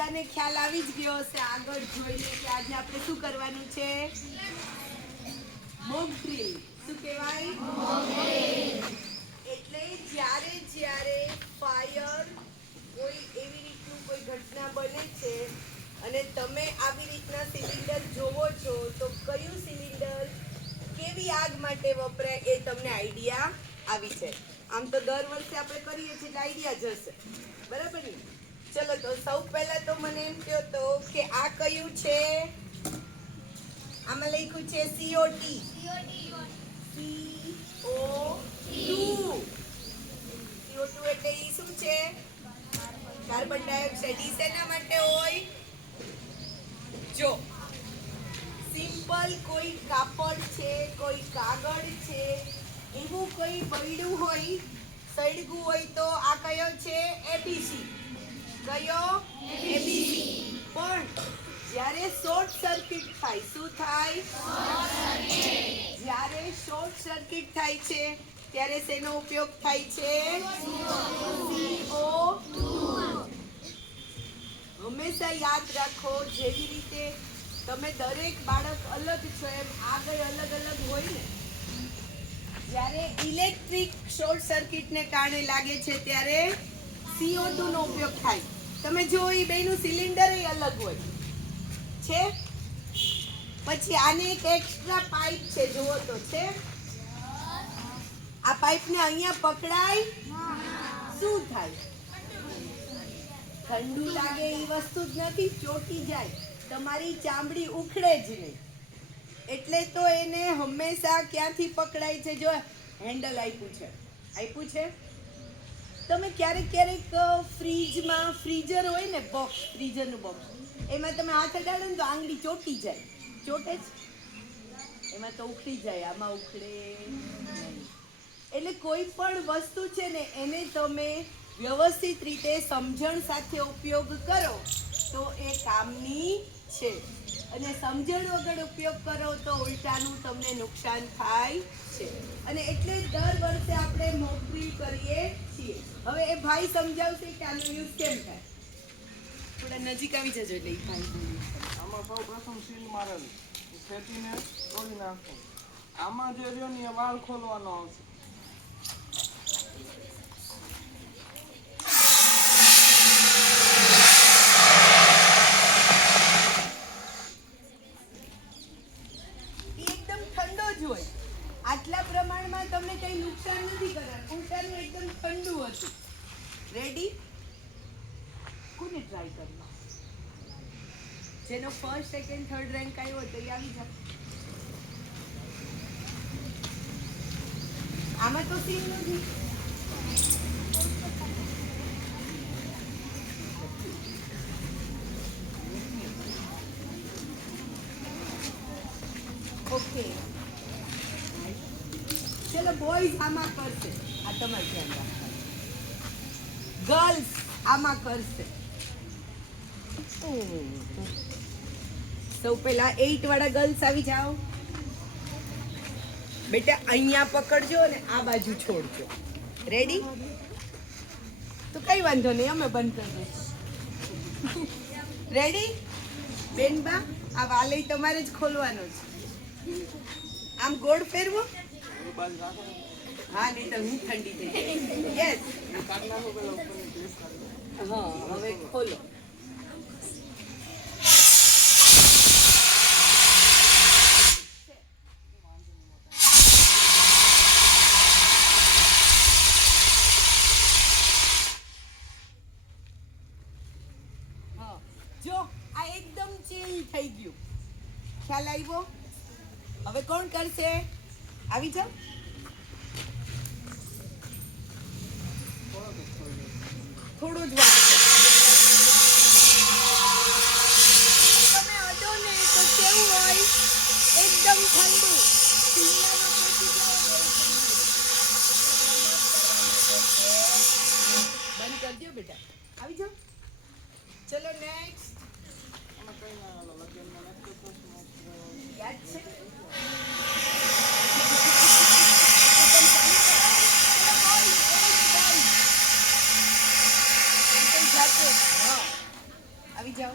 બધાને ખ્યાલ આવી જ ગયો હશે આગળ જોઈને કે આજે આપણે શું કરવાનું છે? Mock drill. શું કહેવાય? Mock drill. એટલે જ્યારે ફાયર કોઈ એવી રીતનું કોઈ ઘટના બને છે અને તમે આવી રીતના સિલિન્ડર જોવો છો તો કયું સિલિન્ડર કેવી આગ માટે વપરાય એ તમને આઈડિયા આવી છે. આમ તો દર વર્ષે આપણે કરીએ છીએ એટલે આઈડિયા જ હશે. બરાબર ને? ચલો તો સૌ પહેલા તો મને એમ કહો તો કે આ કયું છે? આમાં લખ્યું છે CO2. CO2 એટલે ઈ શું છે? Carbon dioxide. ઈ શેના માટે હોય? જો સિમ્પલ કોઈ કાપડ છે, કોઈ કાગળ છે, એવું કોઈ બળ્યું હોય, સળગું હોય તો આ કયો છે? ABC. કયો? ABC. પણ જ્યારે શોર્ટ સર્કિટ થાય, શું થાય? જ્યારે શોર્ટ સર્કિટ થાય છે ત્યારે શેનો ઉપયોગ થાય છે? CO2. હંમેશા યાદ રાખો, જેવી રીતે તમે દરેક બાળક અલગ છો એમ આગળ અલગ અલગ હોય ને. જ્યારે ઇલેક્ટ્રિક શોર્ટ સર્કિટને કારણે લાગે છે ત્યારે CO2 નો ઉપયોગ થાય. તમે જો એ બેનું સિલિન્ડર અલગ હોય છે. પછી આને એક એક્સ્ટ્રા પાઇપ છે, જુઓ તો છે. આ પાઇપને અહીંયા પકડાય, શું થાય? ઠંડુ લાગે એ વસ્તુ જ નથી, ચોટી જાય, તમારી ચામડી ઉખડે જ નહીં. એટલે તો એને હંમેશા ક્યાંથી પકડાય છે? જો હેન્ડલ આપ્યું છે. તમે ક્યારેક ફ્રીજમાં ફ્રીઝર હોય ને, બોક્સ, ફ્રીઝરનું બોક્સ, એમાં તમે હાથ અડાડો ને તો આંગળી ચોટી જાય. ચોટે જ? એમાં તો ઉખડી જાય, આમાં ઉખડે નહીં. એટલે કોઈ પણ વસ્તુ છે ને એને તમે વ્યવસ્થિત રીતે સમજણ સાથે ઉપયોગ કરો તો એ કામની છે, અને સમજણ વગર ઉપયોગ કરો તો ઉલટાનું તમને નુકસાન થાય છે. અને એટલે દર વર્ષે આપણે મોક ડ્રીલ કરીએ છીએ. હવે એ ભાઈ સમજાવશે કે આનો યુઝ કેમ થાય. થોડા નજીક આવી જજો એટલે ભાઈ. આમાં સૌ પ્રથમ સીલ મારેલું ખેતીને તોડી નાખો. આમાં જે રહ્યો ને એ વાળ ખોલવાનો આવશે. એકદમ ઠંડો જ હોય. આટલા પ્રમાણમાં તમને કઈ નુકસાન નથી કરવાનું. ઉલટાનું એકદમ ઠંડુ હતું. રેડી? કોને ટ્રાય કરવા? જેનો ફર્સ્ટ, સેકન્ડ, થર્ડ રેન્ક આવ્યો તો એ આવી જાય. આમાં તો સીન નથી. ઓકે, ચલો બોયઝ આમાં કરશે. આ તમારે ધ્યાન રાખવાનું. ગર્લ્સ આમાં કરશે. સૌ પહેલા 8 વાળા ગર્લ્સ આવી જાઓ. બેટા અહીંયા પકડજો અને આ બાજુ છોડજો. રેડી? તો કઈ વાંધો નહીં, અમે બંધ કરી દઈશું. રેડી? બેનબા, આ વાલય તમારે જ ખોલવાનો છે. આમ ગોળ ફેરવો. હા, નહીં તો હું ઠંડી થઈ જાય. યસ. હા, હવે ખોલો. જો આ એકદમ ચીલ થઈ ગયું. ખ્યાલ આવ્યો? હવે કોણ કરશે? આવી જાઓ. થોડું જ વાર છે. તમે અડો ને તો કેવું હોય? એકદમ ઠંડુ. શિમલામાં પહોંચી જાઓ એવું ઠંડુ. બંધ કરી દો બેટા. આવી જાઓ. ચલો નેક્સ્ટ. યાદ છે? આવી આવી જાઓ.